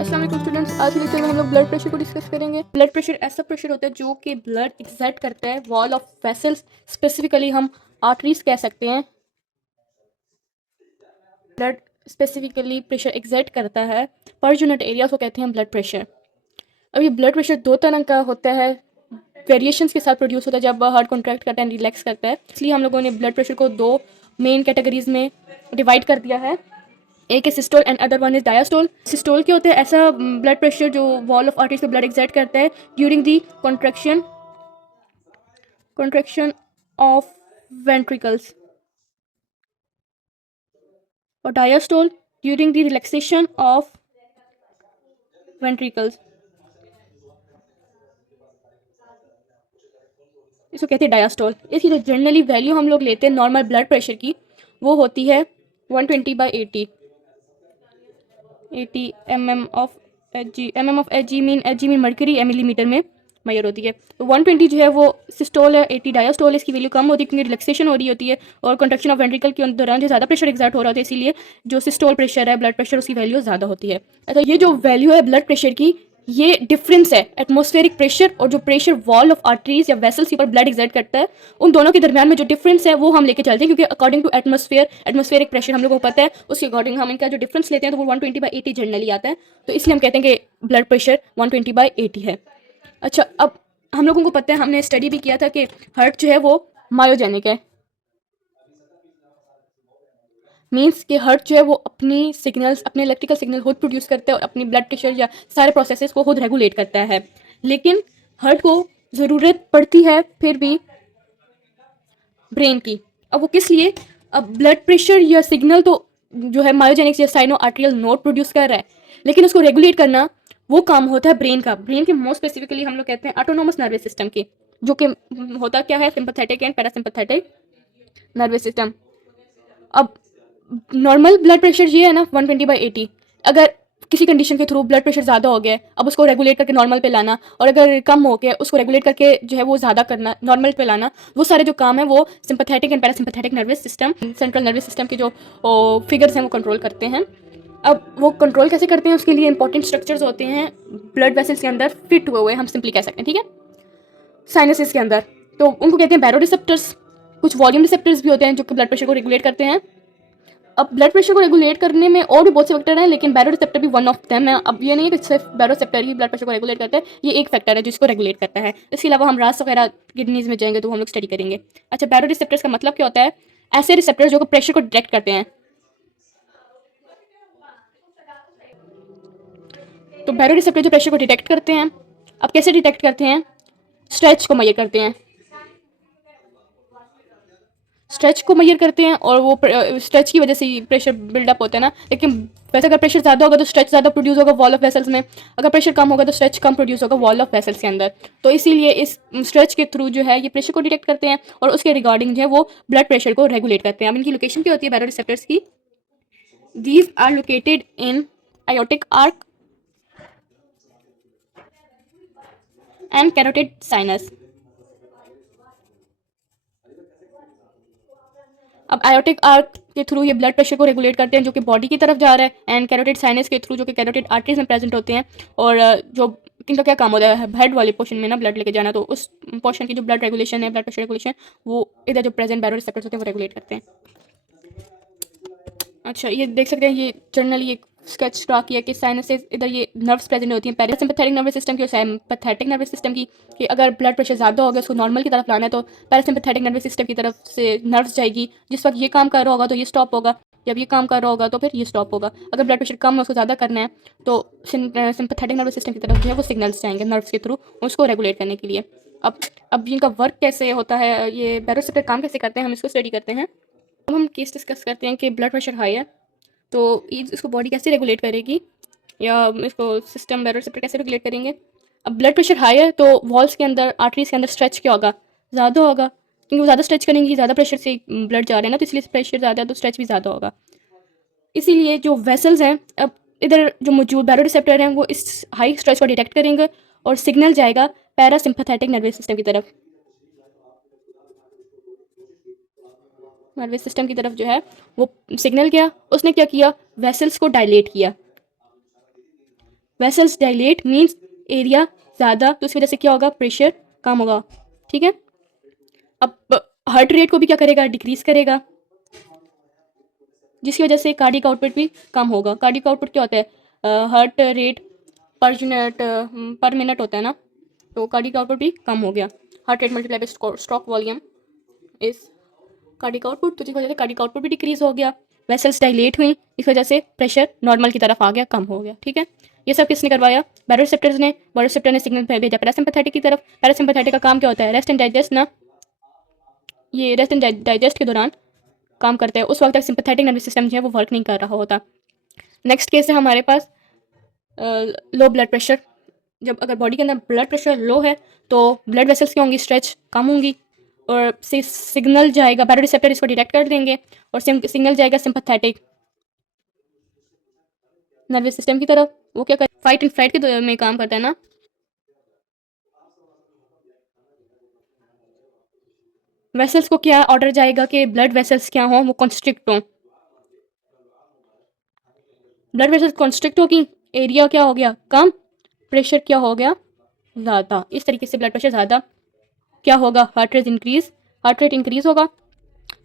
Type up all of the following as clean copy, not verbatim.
अस्सलाम वालेकुम स्टूडेंट्स, आज के लेक्चर में हम लोग ब्लड प्रेशर को डिस्कस करेंगे। ब्लड प्रेशर ऐसा प्रेशर होता है जो कि ब्लड एक्सर्ट करता है वॉल ऑफ वेसल्स, स्पेसिफिकली हम आर्टरीज कह सकते हैं। ब्लड स्पेसिफिकली प्रेशर एक्सर्ट करता है पर यूनिट एरिया को कहते हैं ब्लड प्रेशर। अब ये ब्लड प्रेशर दो तरह का होता है, वेरिएशंस के साथ प्रोड्यूस होता है जब हार्ट कॉन्ट्रैक्ट करता है, रिलैक्स करता है। इसलिए हम लोगों ने ब्लड प्रेशर को दो मेन कैटेगरीज में डिवाइड कर दिया है। एक है systole and other one is diastole. Systole क्या होता है? ऐसा ब्लड प्रेशर जो वॉल ऑफ आर्टरीज पे ब्लड एक्सर्ट करता है during the contraction of ventricles, और diastole during the relaxation of ventricles. इसको कहते हैं डायस्टोल। इसकी जो जनरली वैल्यू हम लोग लेते हैं नॉर्मल ब्लड प्रेशर की, वो होती है 120/80 mm of Hg। mm of Hg mean mercury millimetre में मेजर होती है। तो 120 जो है वो सिस्टोल है, 80 डायस्टोल है। इसकी वैल्यू कम होती है क्योंकि रिलैक्सेशन हो रही होती है और कंट्रक्शन ऑफ वेंट्रिकल के दौरान जो ज़्यादा प्रेशर एक्सर्ट हो रहा होता है, इसीलिए जो सिस्टोल प्रेशर है ब्लड प्रेशर उसकी वैल्यू ज़्यादा होती है। अच्छा, ये जो वैल्यू है ब्लड प्रेशर की, ये डिफरेंस है एटमॉस्फेरिक प्रेशर और जो प्रेशर वॉल ऑफ आर्टरीज या वेसल्स के ऊपर ब्लड एक्सर्ट करता है, उन दोनों के दरमियान में जो डिफरेंस है वो हम लेके चलते हैं, क्योंकि अकॉर्डिंग टू एटमॉस्फेरिक प्रेशर हम लोगों को पता है, उसके अकॉर्डिंग हम इनका जो डिफरेंस लेते हैं तो वो 120/80 जनरली आता है। तो इसलिए हम कहते हैं कि ब्लड प्रेशर 120/80 है। अच्छा, अब हम लोगों को पता है, हमने स्टडी भी किया था कि हार्ट जो है वो मायोजेनिक है। मीन्स कि हार्ट जो है वो अपनी सिग्नल्स, अपने इलेक्ट्रिकल सिग्नल खुद प्रोड्यूस करता है और अपनी ब्लड प्रेशर या सारे प्रोसेसेस को खुद रेगुलेट करता है। लेकिन हार्ट को ज़रूरत पड़ती है फिर भी ब्रेन की। अब वो किस लिए? अब ब्लड प्रेशर या सिग्नल तो जो है मायोजेनिक या साइनो आर्टेरियल नोड प्रोड्यूस कर रहा है, लेकिन उसको रेगुलेट करना वो काम होता है ब्रेन का। ब्रेन के मोस्ट स्पेसिफिकली हम लोग कहते हैं ऑटोनोमस नर्वस सिस्टम की, जो कि होता क्या है? Sympathetic and parasympathetic nervous system. अब नॉर्मल ब्लड प्रेशर ये है ना 120/80। अगर किसी कंडीशन के थ्रू ब्लड प्रेशर ज़्यादा हो गया है, अब उसको रेगुलेट करके नॉर्मल पे लाना, और अगर कम हो गया उसको रेगुलेट करके जो है वो ज़्यादा करना, नॉर्मल पे लाना, वो सारे जो काम है वो sympathetic and parasympathetic nervous system, central nervous system के जो फिगर्स हैं वो कंट्रोल करते हैं। अब वो कंट्रोल कैसे करते हैं? उसके लिए इंपॉर्टेंट स्ट्रक्चर्स होते हैं ब्लड वेसल्स के अंदर फिट हुए हुए, हम सिंपली कह सकते हैं, ठीक है, साइनसेस के अंदर। तो उनको कहते हैं बैरो रिसेप्टर्स। कुछ वॉल्यूम रिसेप्टर्स भी होते हैं जो कि ब्लड प्रेशर को रेगुलेट करते हैं। अब ब्लड प्रेशर को रेगुलेट करने में और भी बहुत से फैक्टर हैं, लेकिन बैरो रिसेप्टर भी वन ऑफ देम है। अब ये नहीं है कि सिर्फ बैरो रिसेप्टर ही ब्लड प्रेशर को रेगुलेट करता है, ये एक फैक्टर है जिसको रेगुलेट करता है। इसके अलावा हम रास वगैरह किडनीज में जाएंगे तो हम लोग स्टडी करेंगे। अच्छा, बैरो रिसेप्टर्स का मतलब क्या होता है? ऐसे रिसेप्टर जो कि प्रेशर को डिटेक्ट करते हैं। तो बैरो रिसेप्टर जो प्रेशर को डिटेक्ट करते हैं, अब कैसे डिटेक्ट करते हैं? स्ट्रेच को मेजर करते हैं, स्ट्रेच को मेजर करते हैं, और वो स्ट्रेच की वजह से ही प्रेशर बिल्डअप होता है ना। लेकिन वैसे अगर प्रेशर ज़्यादा होगा तो स्ट्रेच ज़्यादा प्रोड्यूस होगा वॉल ऑफ वेसल्स में, अगर प्रेशर कम होगा तो स्ट्रेच कम प्रोड्यूस होगा वॉल ऑफ वेसल्स के अंदर। तो इसीलिए इस स्ट्रेच के थ्रू जो है ये प्रेशर को डिटेक्ट करते हैं और उसके रिगार्डिंग जो है वो ब्लड प्रेशर को रेगुलेट करते हैं। अब इनकी लोकेशन क्या होती है बैरो रिसेप्टर्स की? These are located in aortic arch and carotid sinus. अब आयोटिक आर्क के थ्रू ये ब्लड प्रेशर को रेगुलेट करते हैं जो कि बॉडी की तरफ जा रहा है, एंड कैरोटिड साइनस के थ्रू जो कि कैरोटिड आर्टरीज में प्रेजेंट होते हैं। और जो इनका क्या काम होता है? हेड वाले पोर्शन में ना ब्लड लेके जाना, तो उस पोर्शन की जो ब्लड रेगुलेशन है, ब्लड प्रेशर रेगुलेशन, वो इधर जो प्रेजेंट बैरो रिसेप्टर्स होते हैं वो रेगुलेट करते हैं। अच्छा, ये देख सकते हैं, ये जनरली एक स्केच ड्रा किया कि साइनसेस इधर ये नर्व्स प्रेजेंट होती हैं पैरासिम्पैथेटिक नर्वस सिस्टम की और सिंपैथेटिक नर्वस सिस्टम की। कि अगर ब्लड प्रेशर ज़्यादा होगा उसको नॉर्मल की तरफ लाना है तो पैरासिम्पैथेटिक नर्वस सिस्टम की तरफ से नर्व्स जाएगी। जिस वक्त ये काम कर रहा होगा तो ये स्टॉप होगा, जब ये काम कर रहा होगा तो फिर ये स्टॉप होगा। अगर ब्लड प्रेशर कम है उसको ज़्यादा करना है तो सिंपैथेटिक नर्वस सिस्टम की तरफ जो है वो सिग्नल्स जाएंगे नर्व्स के थ्रू उसको रेगुलेट करने के लिए। अब इनका वर्क कैसे होता है, ये बैरोरिसेप्टर काम कैसे करते हैं, हम इसको स्टडी करते हैं। अब हम केस डिस्कस करते हैं कि ब्लड प्रेशर हाई है तो इसको बॉडी कैसे रेगुलेट करेगी, या इसको सिस्टम बैरो रिसेप्टर कैसे रेगुलेट करेंगे। अब ब्लड प्रेशर हाई है तो वॉल्स के अंदर, आर्टरीज के अंदर स्ट्रेच क्या होगा? ज़्यादा होगा, क्योंकि वो ज़्यादा स्ट्रेच करेंगी, ज़्यादा प्रेशर से ब्लड जा रहा है ना, तो इसलिए प्रेशर ज़्यादा है तो स्ट्रेच भी ज़्यादा होगा। इसीलिए जो वेसल्स हैं, अब इधर जो मौजूद बैरो रिसेप्टर हैं वो इस हाई स्ट्रेच को डिटेक्ट करेंगे और सिग्नल जाएगा पैरासिम्पैथेटिक नर्वस सिस्टम की तरफ। नर्वस सिस्टम की तरफ जो है वो सिग्नल गया, उसने क्या किया? वेसल्स को डायलेट किया। वेसल्स डायलेट मीन्स एरिया ज़्यादा, तो इस वजह से क्या होगा, प्रेशर कम होगा। ठीक है, अब हार्ट रेट को भी क्या करेगा, डिक्रीज करेगा, जिसकी वजह से कार्डियक आउटपुट भी कम होगा। कार्डियक आउटपुट क्या होता है, हार्ट रेट पर मिनट होता है ना, तो कार्डियक आउटपुट भी कम हो गया। Heart rate multiply by stroke volume इस कार्डियक आउटपुट, तो जिस वजह से कार्डियक आउटपुट भी डिक्रीज हो गया, वेसल्स डायलेट हुई, इस वजह से प्रेशर नॉर्मल की तरफ आ गया, कम हो गया। ठीक है, ये सब किसने करवाया, बायोरिसेप्टर्स ने। बायोरिसेप्टर ने सिग्नल भेजा पैरासिम्पैथेटिक की तरफ। पैरासिम्पैथेटिक का काम क्या होता है, रेस्ट एंड डाइजेस्ट ना, ये रेस्ट एंड डाइजेस्ट के दौरान काम करता है, उस वक्त तक सिंपैथेटिक नर्वस सिस्टम जो है वो वर्क नहीं कर रहा होता। नेक्स्ट केस है हमारे पास लो ब्लड प्रेशर। जब अगर बॉडी के अंदर ब्लड प्रेशर लो है तो ब्लड वेसल्स क्या होंगी, स्ट्रेच कम होंगी, और सिग्नल जाएगा, बायोरिसेप्टर इसको डिटेक्ट कर देंगे और सिग्नल जाएगा सिंपैथेटिक नर्वस सिस्टम की तरफ। वो क्या कर, फाइट एंड फ्लाइट के में काम करता है ना। वेसल्स को क्या ऑर्डर जाएगा कि ब्लड वेसल्स क्या हो, वो कॉन्स्ट्रिक्ट हो। ब्लड वेसल्स कॉन्स्ट्रिक्ट होगी, एरिया क्या हो गया, कम, प्रेशर क्या हो गया, ज़्यादा। इस तरीके से ब्लड प्रेशर ज़्यादा क्या होगा, heart rate increase, heart rate increase होगा,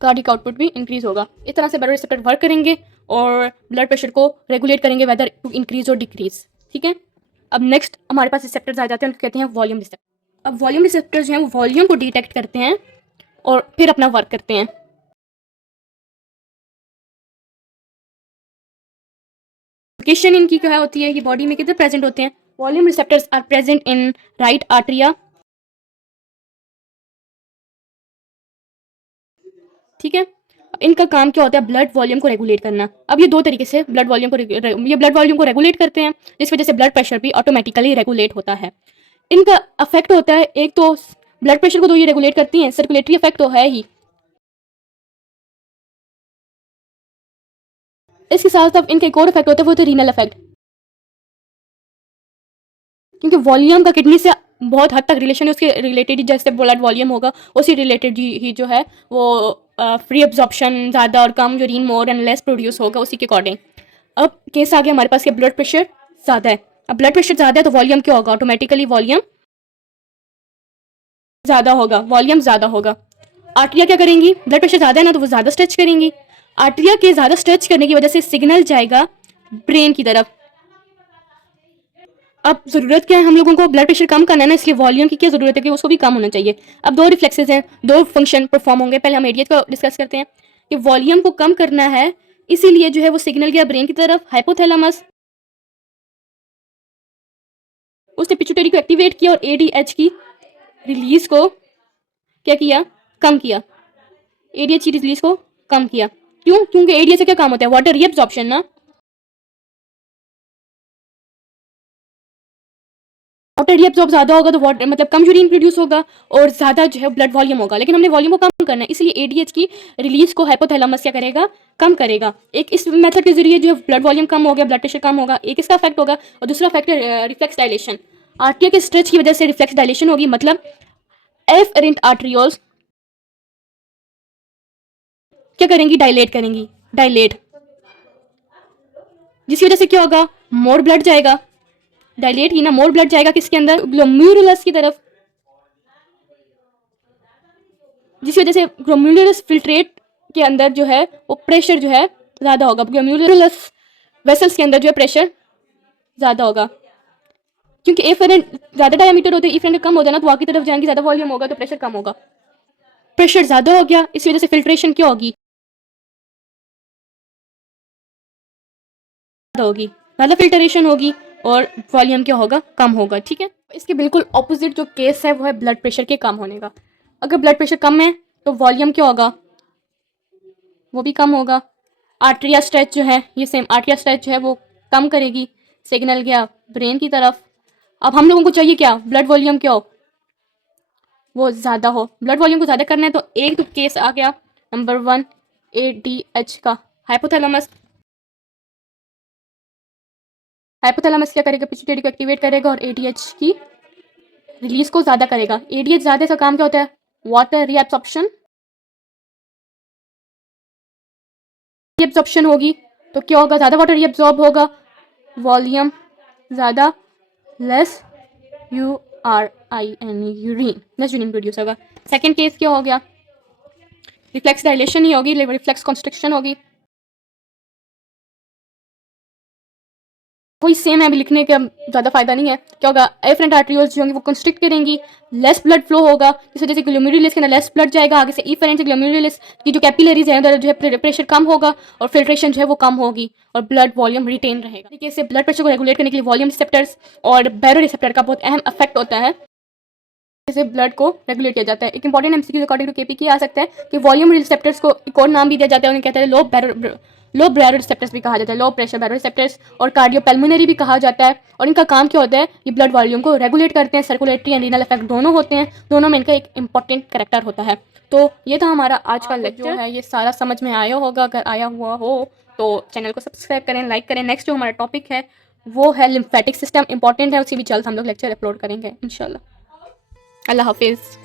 कार्डिक आउटपुट भी इंक्रीज होगा। इस तरह से ब्लड रिसेप्टर वर्क करेंगे और ब्लड प्रेशर को रेगुलेट करेंगे वेदर टू इंक्रीज और डिक्रीज। ठीक है, अब नेक्स्ट हमारे पास रिसेप्टर्स आ जाते हैं, उनको कहते हैं वॉल्यूम रिसेप्टर। अब वॉल्यूम रिसेप्टर्स जो हैं वो वॉल्यूम को डिटेक्ट करते हैं और फिर अपना वर्क करते हैं। लोकेशन इनकी क्या होती है, ये बॉडी में किधर प्रेजेंट होते हैं, volume receptors are present in right atria. ठीक है, इनका काम क्या होता है, ब्लड वॉल्यूम को रेगुलेट करना। अब ये दो तरीके से ब्लड वॉल्यूम को ये ब्लड वॉल्यूम को रेगुलेट करते हैं, जिस वजह से ब्लड प्रेशर भी ऑटोमेटिकली रेगुलेट होता है। इनका अफेक्ट होता है, एक तो ब्लड प्रेशर को तो ये रेगुलेट करती हैं, सर्कुलेटरी इफेक्ट तो है ही, इसके साथ साथ इनका एक और इफेक्ट होता है, वो तो रीनल इफेक्ट, क्योंकि वॉल्यूम का किडनी से बहुत हद तक रिलेशन है, उसके रिलेटेड ही जैसे ब्लड वॉल्यूम होगा उसी रिलेटेड ही जो है वो फ्री एब्जॉर्प्शन ज़्यादा और कम, urine more and less produce होगा उसी के अकॉर्डिंग। अब केस आ गया हमारे पास कि ब्लड प्रेशर ज़्यादा है। अब ब्लड प्रेशर ज़्यादा है तो वॉल्यूम क्या होगा, ऑटोमेटिकली वॉल्यूम ज़्यादा होगा, वॉल्यूम ज़्यादा होगा। आर्टरिया क्या करेंगी, ब्लड प्रेशर ज़्यादा है ना तो वो ज़्यादा स्ट्रेच करेंगी, आर्टरिया के ज़्यादा स्ट्रेच करने की वजह से सिग्नल जाएगा ब्रेन की तरफ। अब ज़रूरत क्या है, हम लोगों को ब्लड प्रेशर कम करना है ना, इसलिए वॉल्यूम की क्या ज़रूरत है कि उसको भी कम होना चाहिए। अब दो रिफ्लेक्सेस हैं, दो फंक्शन परफॉर्म होंगे। पहले हम एरिया को डिस्कस करते हैं कि वॉल्यूम को कम करना है, इसीलिए जो है वो सिग्नल गया ब्रेन की तरफ, हाइपोथैलेमस उसने पिट्यूटरी को एक्टिवेट किया और एडीएच की रिलीज को क्या किया, कम किया, एडीएच की रिलीज को कम किया। क्यों, क्योंकि एडीएच से क्या काम होता है, वाटर रीअब्जॉर्प्शन ना, वाटर रीअब्सॉर्ब ज़्यादा होगा तो वाटर मतलब कम यूरिन प्रोड्यूस होगा और ज़्यादा जो है ब्लड वॉल्यूम होगा, लेकिन हमने वॉल्यूम को कम करना है, इसलिए एडीएच की रिलीज को हाइपोथैलेमस क्या करेगा, कम करेगा। एक इस मेथड के जरिए जो है ब्लड वॉल्यूम कम हो गया, ब्लड प्रेशर कम होगा, एक इसका इफेक्ट होगा, और दूसरा इफेक्ट है रिफ्लेक्स डायलेशन। आर्टरिया के स्ट्रेच की वजह से रिफ्लेक्स डायलेशन होगी, मतलब एफरेंट आर्टरियोल्स क्या करेंगी, डायलेट करेंगी, डायलेट, जिसकी वजह से क्या होगा, मोर ब्लड जाएगा, डायलेट ही ना, मोर ब्लड जाएगा किसके अंदर, ग्लोम्युरुलस की तरफ, जिसकी वजह से ग्लोम्युलस फिल्ट्रेट के अंदर जो है वो प्रेशर जो है ज़्यादा होगा, ग्लोम्युलस वेसल्स के अंदर जो है प्रेशर ज़्यादा होगा, क्योंकि एफरेंट ज़्यादा डायमीटर होते हैं, एफरेंट कम हो जाना तो वहाँ की तरफ जाएंगे, ज़्यादा वॉल्यूम होगा तो प्रेशर कम होगा, प्रेशर ज़्यादा हो गया, इस वजह से फिल्ट्रेशन क्या होगी, ज़्यादा होगी, ज़्यादा फिल्ट्रेशन होगी और वॉल्यूम क्या होगा, कम होगा। ठीक है, इसके बिल्कुल ऑपोजिट जो केस है वो है ब्लड प्रेशर के कम होने का। अगर ब्लड प्रेशर कम है तो वॉल्यूम क्या होगा, वो भी कम होगा। आर्टरिया स्ट्रेच जो है, ये सेम आर्टरिया स्ट्रेच जो है वो कम करेगी, सिग्नल गया ब्रेन की तरफ। अब हम लोगों को चाहिए क्या, ब्लड वॉल्यूम क्या हो, वो ज़्यादा हो। ब्लड वॉल्यूम को ज़्यादा करना है तो एक तो केस आ गया नंबर 1 एडीएच का, हाइपोथैलेमस, हाइपोथैलेमस क्या करेगा, पिट्यूटरी को एक्टिवेट करेगा और एडीएच की रिलीज को ज़्यादा करेगा। एडीएच ज़्यादा का काम क्या होता है, वाटर रीअब्सॉर्प्शन, रीअब्सॉर्प्शन होगी तो क्या होगा, ज़्यादा वाटर रीअब्सॉर्ब होगा, वॉल्यूम ज़्यादा less urine, less urine produce होगा। सेकेंड केस क्या हो गया, रिफ्लेक्स डायलेशन ही होगी, रिफ्लेक्स कॉन्स्ट्रिक्शन होगी। वही सेम है, अभी लिखने का ज़्यादा फायदा नहीं है। क्या होगा, एफरेंट आर्टरियोल्स जो होंगी वो कंस्ट्रिक्ट करेंगी, लेस ब्लड फ्लो होगा, इस वजह से ग्लोमेरुलस के अंदर लेस ब्लड जाएगा, आगे से इफरेंट से ग्लोमेरुलस की जो कैपिलरीज है उधर जो है प्रेशर कम होगा और फिल्ट्रेशन जो है वो कम होगी और ब्लड वॉल्यूम रिटेन रहेगा। तरीके से ब्लड प्रेशर को रेगुलेट करने के लिए वॉल्यूम रिसेप्टर्स और बैरो रिसेप्टर का बहुत अहम इफेक्ट होता है, जैसे ब्लड को रेगुलेट किया जाता है। एक important MCQ according to KP किया आ सकता है कि वॉल्यूम रिसेप्टर्स को एक और नाम भी दिया जाता है, उन्हें कहते हैं लो बैरो रिसेप्टर्स भी कहा जाता है, लो प्रेशर बैरो रिसेप्टर्स, और कार्डियोपल्मोनरी भी कहा जाता है। और इनका काम क्या होता है, ये ब्लड वॉल्यूम को रेगुलेट करते हैं, सर्कुलेटरी एंड रीनल इफेक्ट दोनों होते हैं, दोनों में इनका एक इंपॉर्टेंट कैरेक्टर होता है। तो ये था हमारा आज का लेक्चर है, ये सारा समझ में आया होगा, अगर आया हुआ हो तो चैनल को सब्सक्राइब करें, लाइक करें। नेक्स्ट जो हमारा टॉपिक है वो है लिम्फेटिक सिस्टम, इंपॉर्टेंट है, उसी भी जल्द हम लोग लेक्चर अपलोड करेंगे इंशाल्लाह। अल्लाह हाफिज़।